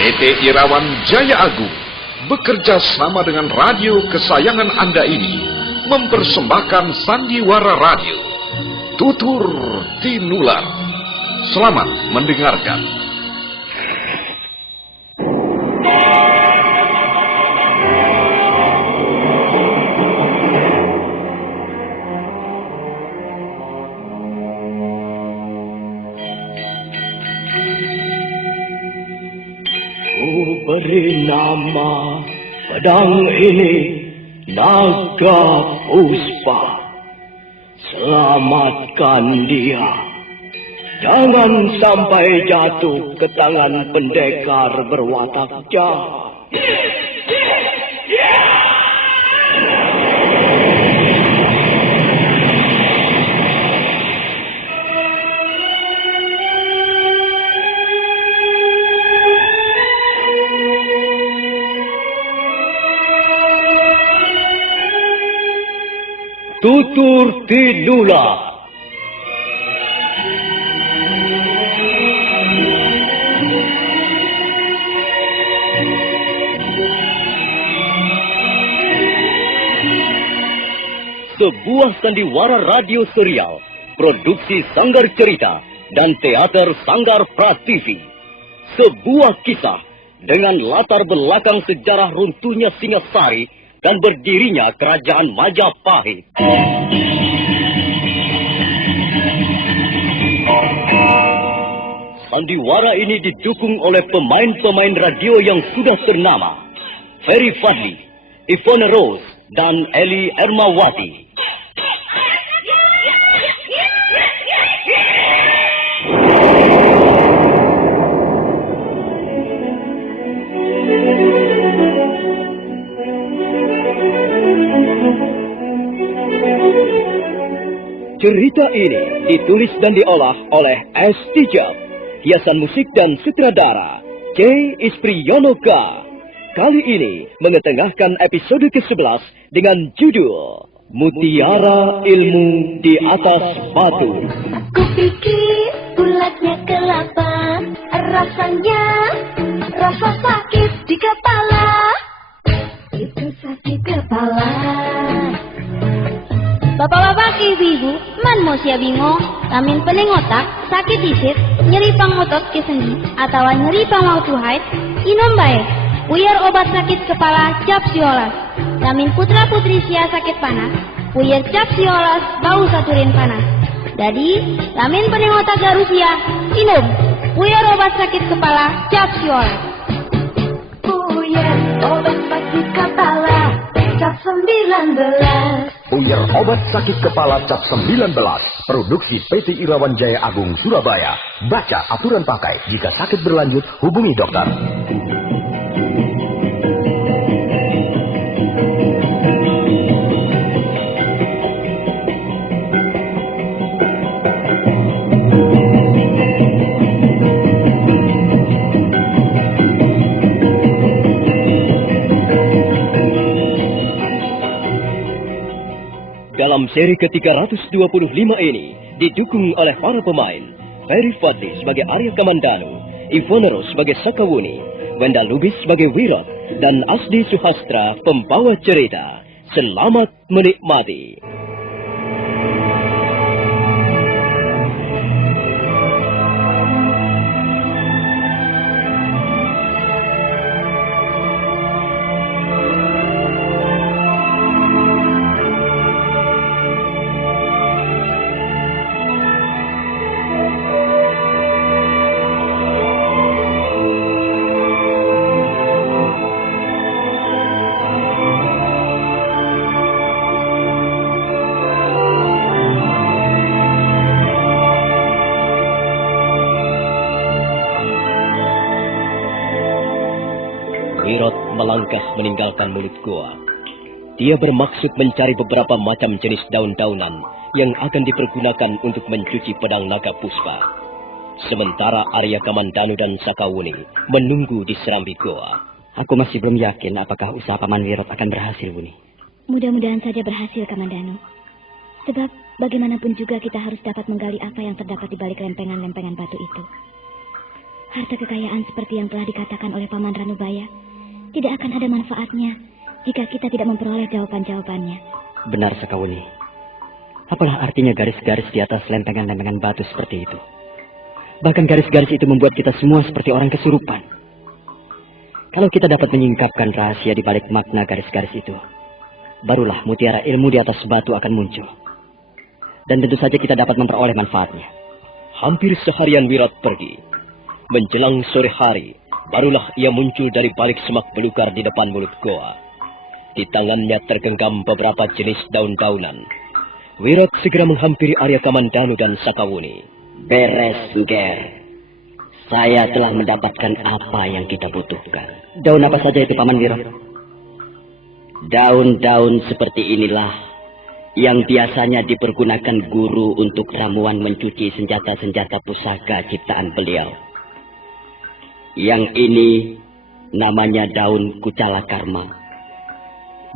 PT Irawan Jaya Agung bekerja sama dengan radio kesayangan Anda ini mempersembahkan sandiwara radio Tutur Tinular. Selamat mendengarkan. Beri nama pedang ini Naga Puspa. Selamatkan dia. Jangan sampai jatuh ke tangan pendekar berwatak jahat. Tutur Tinular. Sebuah sandiwara radio serial, produksi Sanggar Cerita dan Teater Sanggar Prativi. Sebuah kisah dengan latar belakang sejarah runtuhnya Singasari dan berdirinya Kerajaan Majapahit. Sandiwara ini didukung oleh pemain-pemain radio yang sudah ternama, Ferry Fadli, Ivone Rose, dan Eli Ermawati. Cerita ini ditulis dan diolah oleh S. Tijab, hiasan musik dan sutradara C. Ispriyonoka. Kali ini mengetengahkan episode ke-11 dengan judul Mutiara Ilmu di Atas Batu. Kupikir bulatnya kelapa, rasanya rasa sakit di kepala. Itu sakit kepala. Bapak-bapak, ibu-ibu, man mau sia bingung, lamin pening otak, sakit isit, nyeri pangotot ke sendi, atau nyeri pangwau haid, inom baik. Puyer obat sakit kepala cap siolas. Lamin putra-putri sia sakit panas, puyer cap siolas bau saturin panas. Jadi, lamin pening otak garusia, inom. Puyer obat sakit kepala cap siolas. Puyer obat sakit kepala cap 19. Puyer obat sakit kepala cap 19. Produksi PT Irawan Jaya Agung Surabaya. Baca aturan pakai. Jika sakit berlanjut, hubungi dokter. Dalam seri ke-325 ini didukung oleh para pemain Ferry Fadli sebagai Arya Kamandanu, Ivone Rose sebagai Sakawuni, Wenda Lubis sebagai Wirot, dan Asdi Suhastra pembawa cerita. Selamat menikmati. Wirot melangkah meninggalkan mulut gua. Dia bermaksud mencari beberapa macam jenis daun-daunan yang akan dipergunakan untuk mencuci pedang naga puspa. Sementara Arya Kamandanu dan Sakawuni menunggu di serambi goa. Aku masih belum yakin apakah usaha Paman Wirot akan berhasil, Wuni. Mudah-mudahan saja berhasil, Kamandanu. Sebab bagaimanapun juga kita harus dapat menggali apa yang terdapat di balik lempengan-lempengan batu itu. Harta kekayaan seperti yang telah dikatakan oleh Paman Ranubaya tidak akan ada manfaatnya jika kita tidak memperoleh jawaban-jawabannya. Benar, Sakawuni. Apalah artinya garis-garis di atas lempengan-lempengan batu seperti itu? Bahkan garis-garis itu membuat kita semua seperti orang kesurupan. Kalau kita dapat menyingkapkan rahasia di balik makna garis-garis itu, barulah mutiara ilmu di atas batu akan muncul. Dan tentu saja kita dapat memperoleh manfaatnya. Hampir seharian Wirat pergi. Menjelang sore hari, barulah ia muncul dari balik semak belukar di depan mulut goa. Di tangannya tergenggam beberapa jenis daun-daunan. Wirat segera menghampiri Arya Kamandanu dan Sakawuni. Beres, Ger. Saya telah mendapatkan apa yang kita butuhkan. Daun apa saja itu, Paman Wirat? Daun-daun seperti inilah yang biasanya dipergunakan guru untuk ramuan mencuci senjata-senjata pusaka ciptaan beliau. Yang ini namanya daun kucala karma.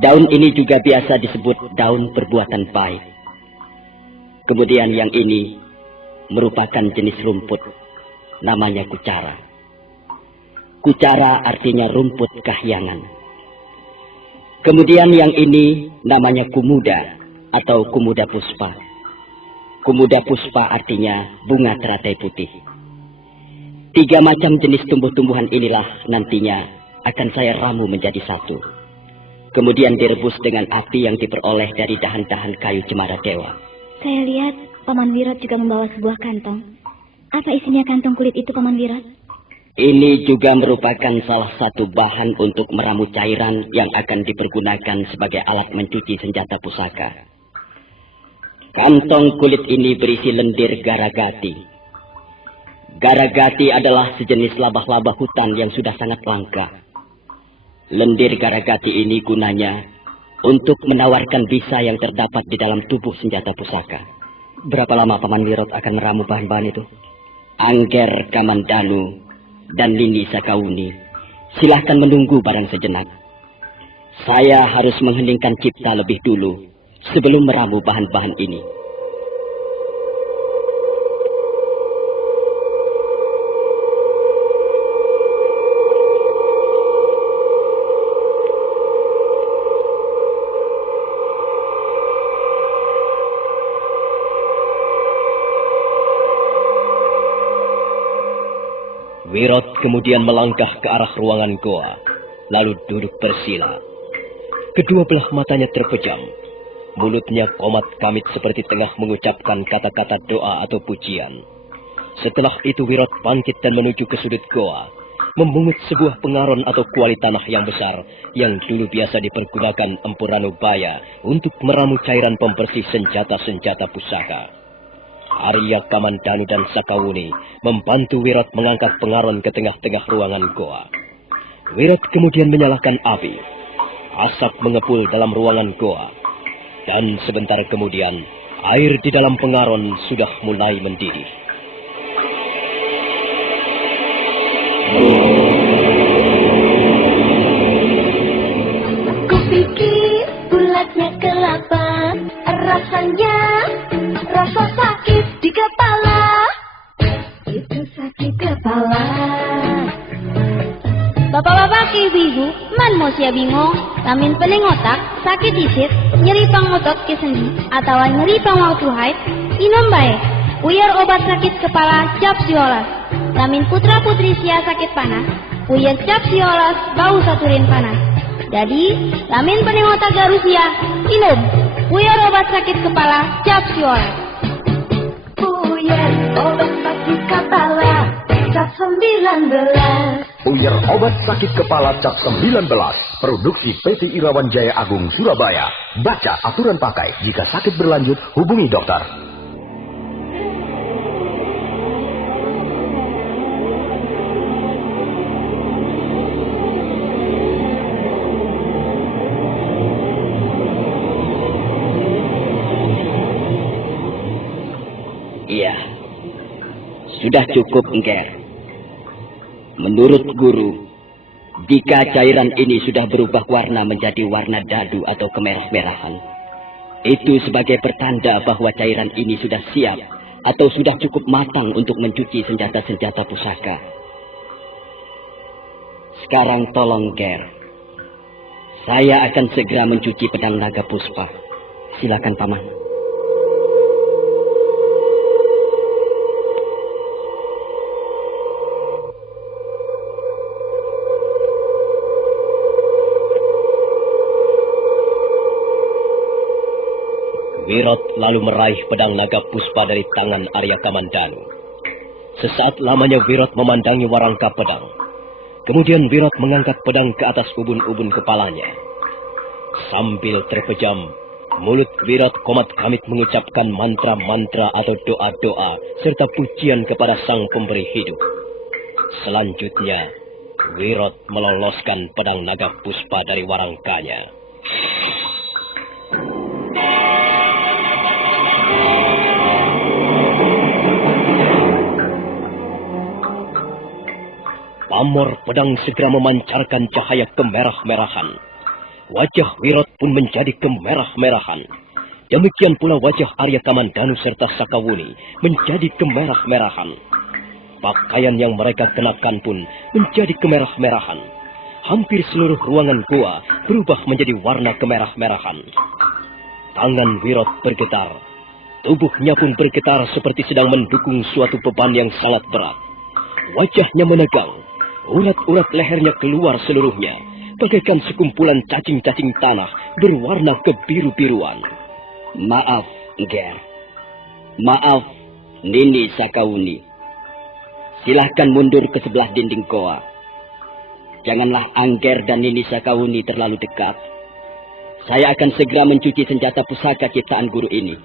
Daun ini juga biasa disebut daun perbuatan baik. Kemudian yang ini merupakan jenis rumput, namanya kucara. Kucara artinya rumput kahyangan. Kemudian yang ini namanya kumuda atau kumuda puspa. Kumuda puspa artinya bunga teratai putih. 3 macam jenis tumbuh-tumbuhan inilah nantinya akan saya ramu menjadi satu. Kemudian direbus dengan api yang diperoleh dari dahan-dahan kayu cemara dewa. Saya lihat Paman Wirat juga membawa sebuah kantong. Apa isinya kantong kulit itu, Paman Wirat? Ini juga merupakan salah satu bahan untuk meramu cairan yang akan dipergunakan sebagai alat mencuci senjata pusaka. Kantong kulit ini berisi lendir garagati. Garagati adalah sejenis labah-labah hutan yang sudah sangat langka. Lendir garagati ini gunanya untuk menawarkan bisa yang terdapat di dalam tubuh senjata pusaka. Berapa lama Paman Wirat akan meramu bahan-bahan itu? Angger Kamandanu dan Lini Sakawuni, silahkan menunggu barang sejenak. Saya harus mengheningkan cipta lebih dulu sebelum meramu bahan-bahan ini. Wirat kemudian melangkah ke arah ruangan goa, lalu duduk bersila. Kedua belah matanya terpejam. Mulutnya komat kamit seperti tengah mengucapkan kata-kata doa atau pujian. Setelah itu Wirat bangkit dan menuju ke sudut goa, memungut sebuah pengaron atau kuali tanah yang besar yang dulu biasa dipergunakan Empu Ranubaya untuk meramu cairan pembersih senjata-senjata pusaka. Arya Kamandanu dan Sakawuni membantu Wirat mengangkat pengaron ke tengah-tengah ruangan goa. Wirat kemudian menyalakan api. Asap mengepul dalam ruangan goa. Dan sebentar kemudian, air di dalam pengaron sudah mulai mendidih. Kupikir bulatnya kelapa, rasanya rasa sakit di kepala. Itu sakit kepala. Bapak-bapak ibu-ibu, man mau sia bingung, lamin pening otak, sakit isit, nyeri pangotot ke sendi, atau nyeri pangwal haid, inom baik. Uyar obat sakit kepala cap siolas. Lamin putra putri sia sakit panas, uyar cap siolas bau saturin panas. Jadi, lamin pening otak garusia, inom. Uyar obat sakit kepala cap siolas. Uyar obat sakit kepala cap 19. Uyar obat sakit kepala cap 19. Produksi PT Irawan Jaya Agung Surabaya. Baca aturan pakai. Jika sakit berlanjut, hubungi dokter. Iya, sudah cukup, Engger. Menurut guru, jika cairan ini sudah berubah warna menjadi warna dadu atau kemerah-merahan, itu sebagai pertanda bahwa cairan ini sudah siap atau sudah cukup matang untuk mencuci senjata-senjata pusaka. Sekarang tolong, Ger. Saya akan segera mencuci pedang naga puspa. Silakan, Paman. Wirot lalu meraih pedang naga puspa dari tangan Arya Kamandanu. Sesaat lamanya Wirot memandangi warangka pedang. Kemudian Wirot mengangkat pedang ke atas ubun-ubun kepalanya. Sambil terpejam, mulut Wirot komat kamit mengucapkan mantra-mantra atau doa-doa serta pujian kepada sang pemberi hidup. Selanjutnya, Wirot meloloskan pedang naga puspa dari warangkanya. Pamor pedang segera memancarkan cahaya kemerah-merahan. Wajah Wirot pun menjadi kemerah-merahan. Demikian pula wajah Arya Kamandanu serta Sakawuni menjadi kemerah-merahan. Pakaian yang mereka kenakan pun menjadi kemerah-merahan. Hampir seluruh ruangan gua berubah menjadi warna kemerah-merahan. Tangan Wirot bergetar. Tubuhnya pun bergetar seperti sedang mendukung suatu beban yang sangat berat. Wajahnya menegang. Urat-urat lehernya keluar seluruhnya, bagaikan sekumpulan cacing-cacing tanah berwarna kebiru-biruan. Maaf, Ger. Maaf, Nini Sakawuni. Silahkan mundur ke sebelah dinding goa. Janganlah Angger dan Nini Sakawuni terlalu dekat. Saya akan segera mencuci senjata pusaka ciptaan guru ini.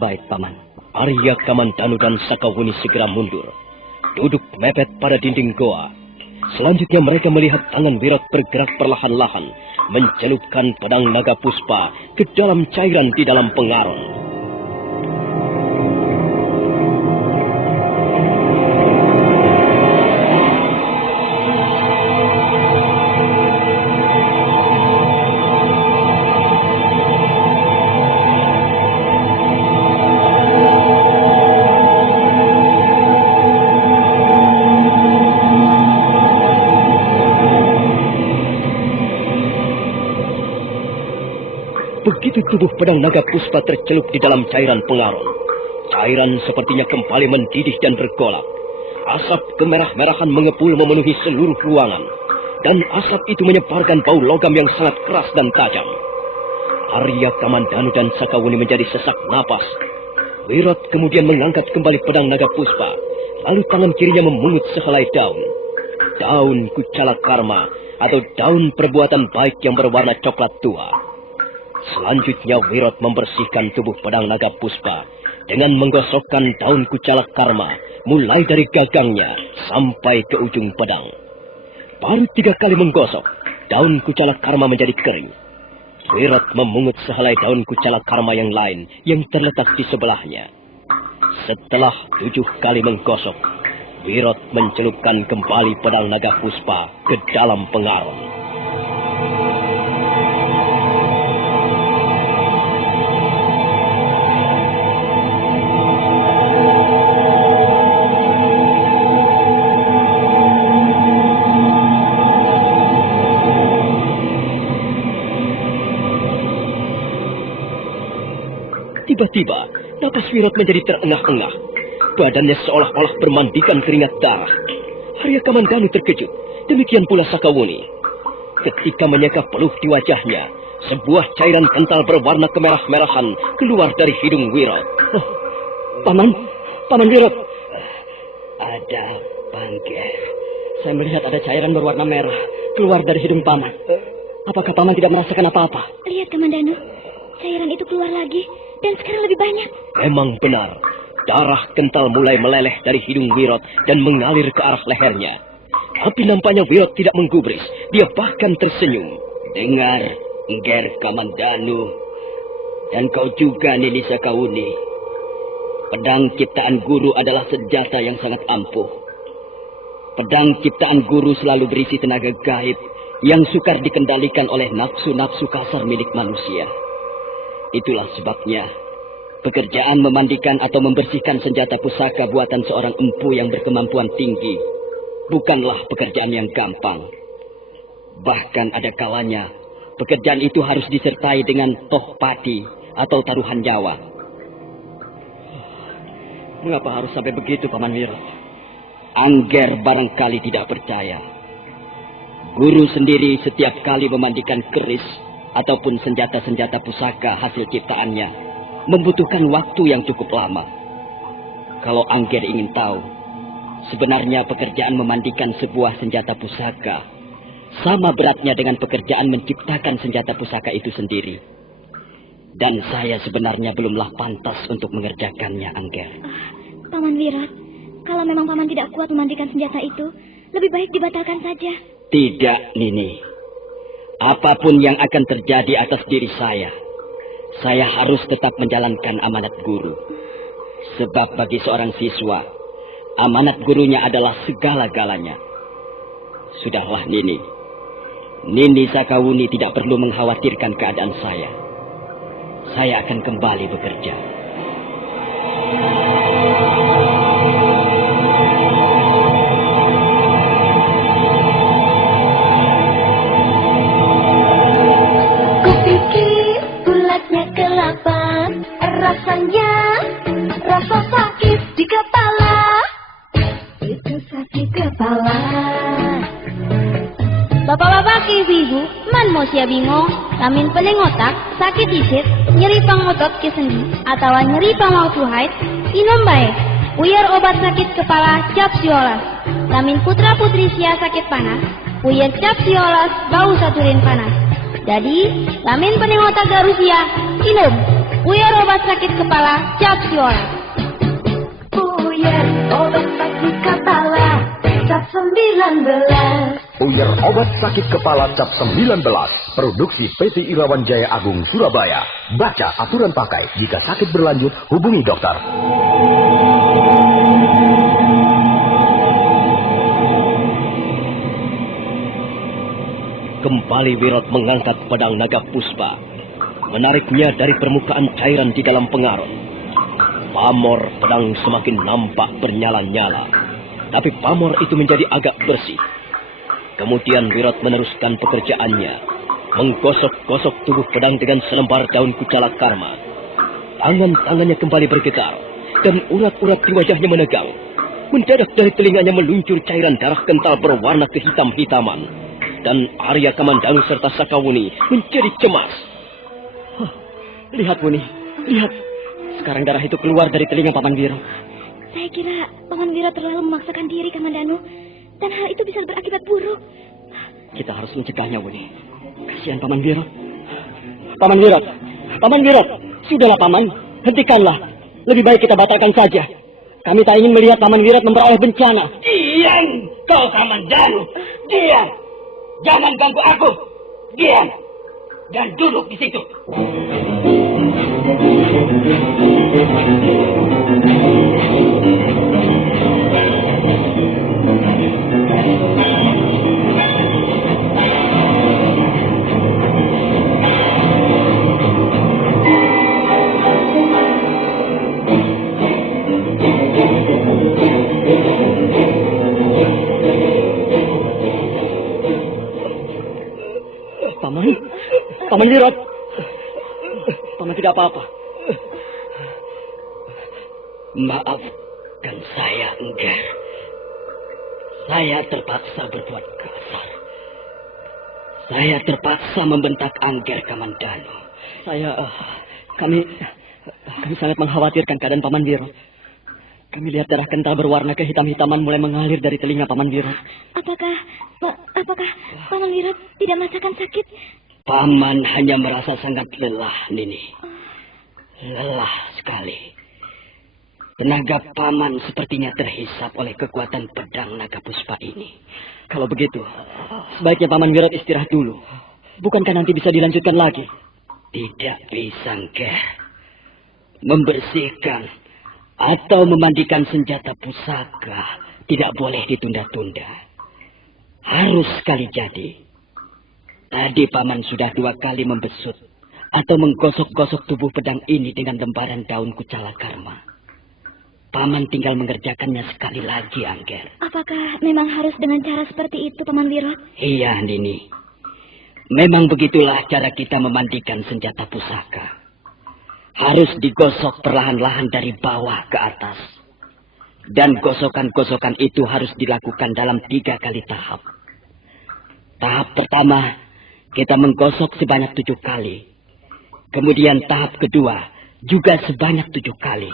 Baik, Paman. Arya Kamandanu dan Sakawuni segera mundur, duduk mepet pada dinding goa. Selanjutnya mereka melihat tangan Wirot bergerak perlahan-lahan, mencelupkan pedang naga puspa ke dalam cairan di dalam pengaron. Begitu tubuh pedang naga puspa tercelup di dalam cairan pengaron, cairan sepertinya kembali mendidih dan bergolak. Asap kemerah-merahan mengepul memenuhi seluruh ruangan, dan asap itu menyebarkan bau logam yang sangat keras dan tajam. Arya Kamandanu dan Sakawuni menjadi sesak napas. Wirot kemudian mengangkat kembali pedang naga puspa, lalu tangan kirinya memungut sehelai daun. Daun kucala karma atau daun perbuatan baik yang berwarna coklat tua. Selanjutnya Wirot membersihkan tubuh pedang naga puspa dengan menggosokkan daun kucala karma mulai dari gagangnya sampai ke ujung pedang. Baru 3 kali menggosok, daun kucala karma menjadi kering. Wirot memungut sehelai daun kucala karma yang lain yang terletak di sebelahnya. Setelah 7 kali menggosok, Wirot mencelupkan kembali pedang naga puspa ke dalam pengaron. Tiba-tiba, napas Wirot menjadi terengah-engah. Badannya seolah-olah bermandikan keringat darah. Arya Kamandanu terkejut, demikian pula Sakawuni. Ketika menyeka peluh di wajahnya, sebuah cairan kental berwarna kemerah-merahan keluar dari hidung Wirot. Oh, Paman Wirot. Ada, Pangger. Saya melihat ada cairan berwarna merah keluar dari hidung Paman. Apakah Paman tidak merasakan apa-apa? Lihat, Kamandanu. Cairan itu keluar lagi. Dan sekarang lebih banyak. Memang benar. Darah kental mulai meleleh dari hidung Wirot dan mengalir ke arah lehernya. Tapi nampaknya Wirot tidak menggubris. Dia bahkan tersenyum. Dengar, Nger Kamandanu. Dan kau juga, Nini Sakawuni. Pedang ciptaan guru adalah senjata yang sangat ampuh. Pedang ciptaan guru selalu berisi tenaga gaib yang sukar dikendalikan oleh nafsu-nafsu kasar milik manusia. Itulah sebabnya pekerjaan memandikan atau membersihkan senjata pusaka buatan seorang empu yang berkemampuan tinggi bukanlah pekerjaan yang gampang. Bahkan ada kalanya pekerjaan itu harus disertai dengan toh pati atau taruhan nyawa. Mengapa harus sampai begitu, Paman Wiro? Angger barangkali tidak percaya. Guru sendiri setiap kali memandikan keris ataupun senjata-senjata pusaka hasil ciptaannya membutuhkan waktu yang cukup lama. Kalau Angger ingin tahu, sebenarnya pekerjaan memandikan sebuah senjata pusaka sama beratnya dengan pekerjaan menciptakan senjata pusaka itu sendiri. Dan saya sebenarnya belumlah pantas untuk mengerjakannya, Angger. Paman Wiro, kalau memang Paman tidak kuat memandikan senjata itu, lebih baik dibatalkan saja. Tidak, Nini. Apapun yang akan terjadi atas diri saya harus tetap menjalankan amanat guru. Sebab bagi seorang siswa, amanat gurunya adalah segala-galanya. Sudahlah, Nini. Nini Sakawuni tidak perlu mengkhawatirkan keadaan saya. Saya akan kembali bekerja. Kupikir bulatnya kelapa, rasanya rasa sakit di kepala. Itu sakit kepala. Bapak-bapak, ibu-ibu, man mau sia bingung, lamin pening otak, sakit isit, nyeri pangotot ke sendi, atau nyeri pangau tuhait, minum baik. Uyar obat sakit kepala cap siolas. Lamin putra putri sia sakit panas, uyar cap siolas bau saturin panas. Jadi, lamin pening otak garusia, minum. Uyar obat sakit kepala cap siolas. Uyar obat sakit kepala cap 19. Uyer obat sakit kepala cap 19. Produksi PT Irawan Jaya Agung Surabaya. Baca aturan pakai. Jika sakit berlanjut, hubungi dokter. Kembali Wirot mengangkat pedang naga puspa, menariknya dari permukaan cairan di dalam pengaron. Pamor pedang semakin nampak bernyala-nyala, tapi pamor itu menjadi agak bersih. Kemudian Wirot meneruskan pekerjaannya, menggosok-gosok tubuh pedang dengan selembar daun kucala karma. Tangan-tangannya kembali bergetar, dan urat-urat di wajahnya menegang. Mendadak dari telinganya meluncur cairan darah kental berwarna kehitam-hitaman. Dan Arya Kamandanu serta Sakawuni menjadi cemas. Lihat, Wuni, lihat. Sekarang darah itu keluar dari telinga Paman Wiro. Saya kira Paman Wiro terlalu memaksakan diri, Kamandanu. Dan hal itu bisa berakibat buruk. Kita harus mencegahnya, Wuni. Kasihan Paman Wiro. Paman Wiro, Paman Wiro. Sudahlah, Paman. Hentikanlah. Lebih baik kita batalkan saja. Kami tak ingin melihat Paman Wiro memperoleh bencana. Diam, kau Kamandanu. Diam. Jangan ganggu aku. Diam. Dan duduk di situ. Paman Wiro. Paman tidak apa-apa. Maafkan saya, Engger. Saya terpaksa berbuat kasar. Saya terpaksa membentak Angger Kamandanu. Kami sangat mengkhawatirkan keadaan Paman Wiro. Kami lihat darah kental berwarna kehitam-hitaman mulai mengalir dari telinga Paman Wiro. Apakah Paman Wiro tidak merasakan sakit? Paman hanya merasa sangat lelah, Nini. Lelah sekali. Tenaga Paman sepertinya terhisap oleh kekuatan pedang naga puspa ini. Kalau begitu, sebaiknya Paman Wiro istirahat dulu. Bukankah nanti bisa dilanjutkan lagi? Tidak bisa, Engger. Membersihkan atau memandikan senjata pusaka tidak boleh ditunda-tunda. Harus sekali jadi. Tadi Paman sudah 2 kali membesut atau menggosok-gosok tubuh pedang ini dengan lembaran daun kucala karma. Paman tinggal mengerjakannya sekali lagi, Angger. Apakah memang harus dengan cara seperti itu, Paman Wiro? Iya, Nini. Memang begitulah cara kita memandikan senjata pusaka. Harus digosok perlahan-lahan dari bawah ke atas. Dan gosokan-gosokan itu harus dilakukan dalam 3 kali tahap. Tahap pertama, kita menggosok sebanyak 7 kali. Kemudian tahap kedua, juga sebanyak 7 kali.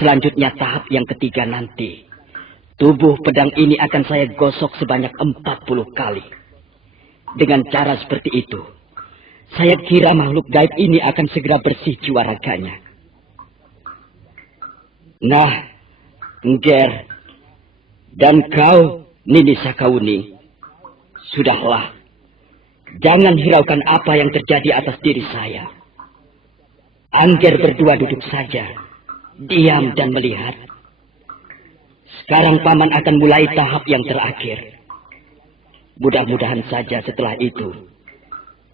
Selanjutnya tahap yang ketiga nanti. Tubuh pedang ini akan saya gosok sebanyak 40 kali. Dengan cara seperti itu, saya kira makhluk gaib ini akan segera bersih jiwa raganya. Nah, Ngger, dan kau, Nini Sakauni, sudahlah. Jangan hiraukan apa yang terjadi atas diri saya. Angger berdua duduk saja, diam dan melihat. Sekarang Paman akan mulai tahap yang terakhir. Mudah-mudahan saja setelah itu,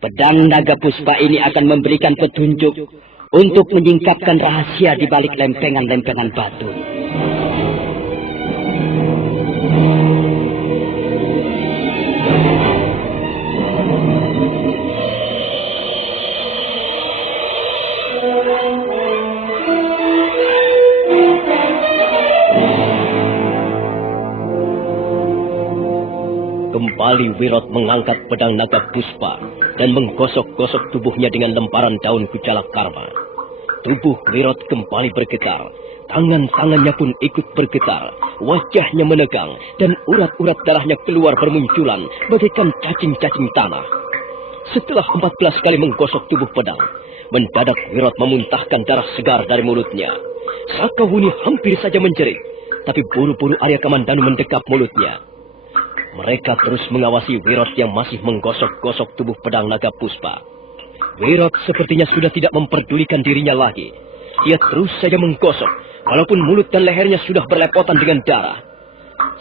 pedang naga puspa ini akan memberikan petunjuk untuk menyingkapkan rahasia di balik lempengan-lempengan batu. Kembali Wirot mengangkat pedang naga puspa dan menggosok-gosok tubuhnya dengan lemparan daun kucala karma. Tubuh Wirot kembali bergetar, tangan-tangannya pun ikut bergetar, wajahnya menegang dan urat-urat darahnya keluar bermunculan bagaikan cacing-cacing tanah. Setelah 14 kali menggosok tubuh pedang, mendadak Wirot memuntahkan darah segar dari mulutnya. Sakawuni hampir saja menjerit, tapi buru-buru Arya Kamandanu mendekap mulutnya. Mereka terus mengawasi Wirot yang masih menggosok-gosok tubuh pedang naga puspa. Wirot sepertinya sudah tidak memperdulikan dirinya lagi. Dia terus saja menggosok, walaupun mulut dan lehernya sudah berlepotan dengan darah.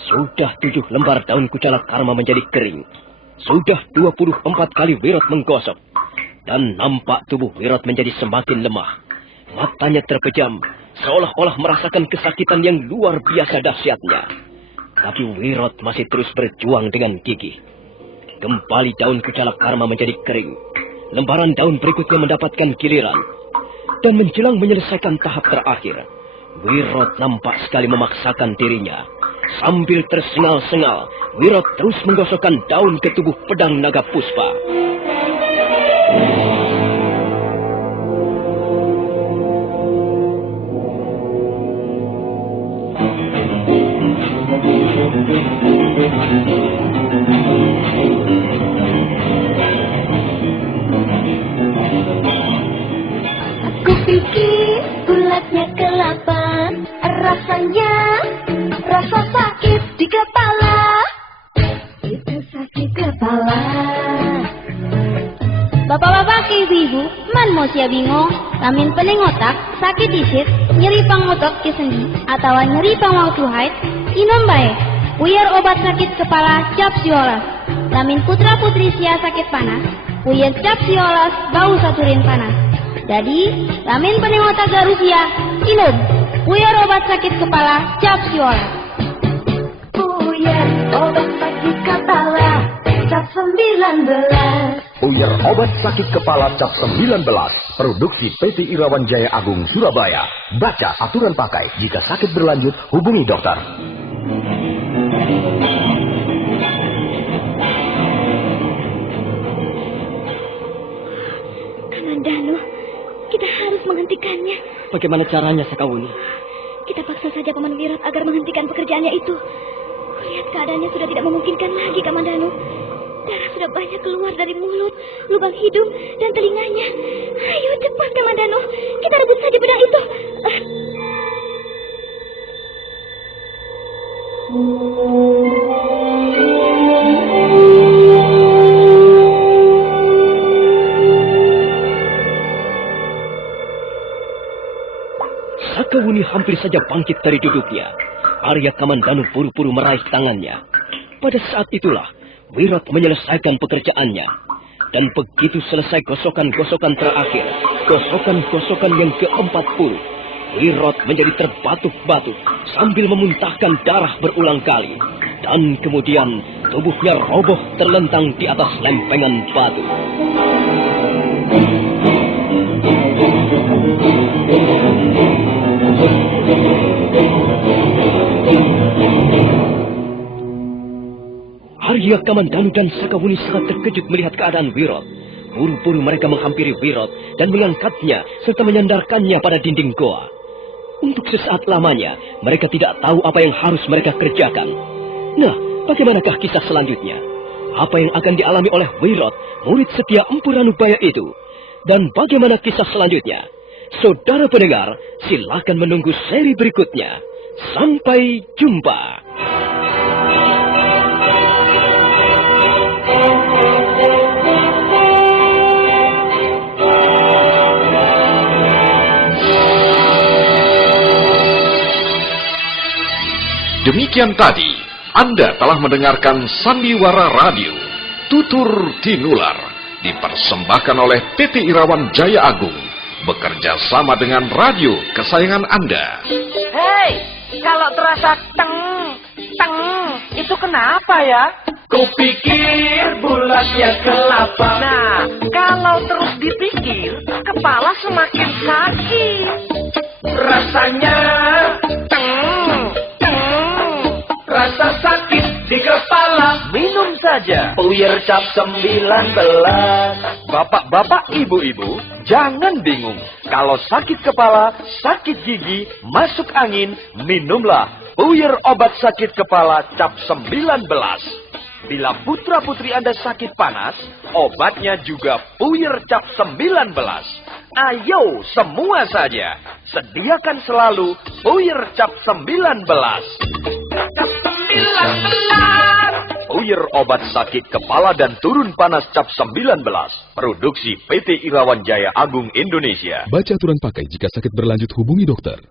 Sudah 7 lembar daun kucala karma menjadi kering. Sudah 24 kali Wirot menggosok. Dan nampak tubuh Wirot menjadi semakin lemah. Matanya terpejam, seolah-olah merasakan kesakitan yang luar biasa dahsyatnya. Tapi Wirot masih terus berjuang dengan gigih. Kembali daun kucala karma menjadi kering. Lembaran daun berikutnya mendapatkan giliran. Dan menjelang menyelesaikan tahap terakhir, Wirot nampak sekali memaksakan dirinya. Sambil tersengal-sengal, Wirot terus menggosokkan daun ke tubuh pedang naga puspa. Aku pikir bulatnya kelapa, rasanya rasa sakit di kepala. Itu sakit kepala. Bapak-bapak ke ibu-ibu, man mau sia bingung, lamin pening otak, sakit isit, nyeri pangotot ke sendi, atau nyeri pangwau haid, inom baik. Uyar obat sakit kepala cap siolas. Lamin putra-putri sia sakit panas, uyar cap siolas bau saturin panas. Jadi, lamin pening otak garusia, inom. Uyar obat sakit kepala cap siolas. Uyar obat sakit kepala cap 19. Uyar obat sakit kepala cap 19. Produksi PT Irawan Jaya Agung Surabaya. Baca aturan pakai. Jika sakit berlanjut, hubungi dokter. Kamandanu, kita harus menghentikannya. Bagaimana caranya, Sakawuni? Kita paksa saja Paman Wirot agar menghentikan pekerjaannya itu. Lihat keadaannya sudah tidak memungkinkan lagi, Kamandanu. Darah sudah banyak keluar dari mulut, lubang hidung, dan telinganya. Ayo cepat, Kamandanu. Kita rebut saja pedang itu. Sakawuni hampir saja bangkit dari duduknya. Arya Kamandanu buru-buru meraih tangannya. Pada saat itulah, Wirot menyelesaikan pekerjaannya. Dan begitu selesai gosokan-gosokan terakhir, gosokan-gosokan yang ke-40, Wirot menjadi terbatuk-batuk sambil memuntahkan darah berulang kali. Dan kemudian tubuhnya roboh terlentang di atas lempengan batu. Arya, Kamandanu, dan Sakawuni sangat terkejut melihat keadaan Wirot. Buru-buru mereka menghampiri Wirot dan mengangkatnya serta menyandarkannya pada dinding goa. Untuk sesaat lamanya, mereka tidak tahu apa yang harus mereka kerjakan. Nah, bagaimanakah kisah selanjutnya? Apa yang akan dialami oleh Wirot, murid setia Empu Ranubaya itu? Dan bagaimana kisah selanjutnya? Saudara pendengar, silakan menunggu seri berikutnya. Sampai jumpa. Demikian tadi, Anda telah mendengarkan Sandiwara Radio, Tutur Tinular, dipersembahkan oleh PT Irawan Jaya Agung, bekerja sama dengan radio kesayangan Anda. Hei, kalau terasa teng, itu kenapa ya? Kupikir bulatnya kelapa. Nah, kalau terus dipikir, kepala semakin sakit. Rasanya rasa sakit di kepala. Minum saja Puyer Cap 19. Bapak-bapak, ibu-ibu, jangan bingung. Kalau sakit kepala, sakit gigi, masuk angin, minumlah Puyer obat sakit kepala Cap 19. Bila putra-putri Anda sakit panas, obatnya juga Puyer Cap 19. Ayo, semua saja. Sediakan selalu Puyer Cap 19. Cap 19. Puyer obat sakit kepala dan turun panas Cap 19. Produksi PT Irawan Jaya Agung Indonesia. Baca aturan pakai jika sakit berlanjut hubungi dokter.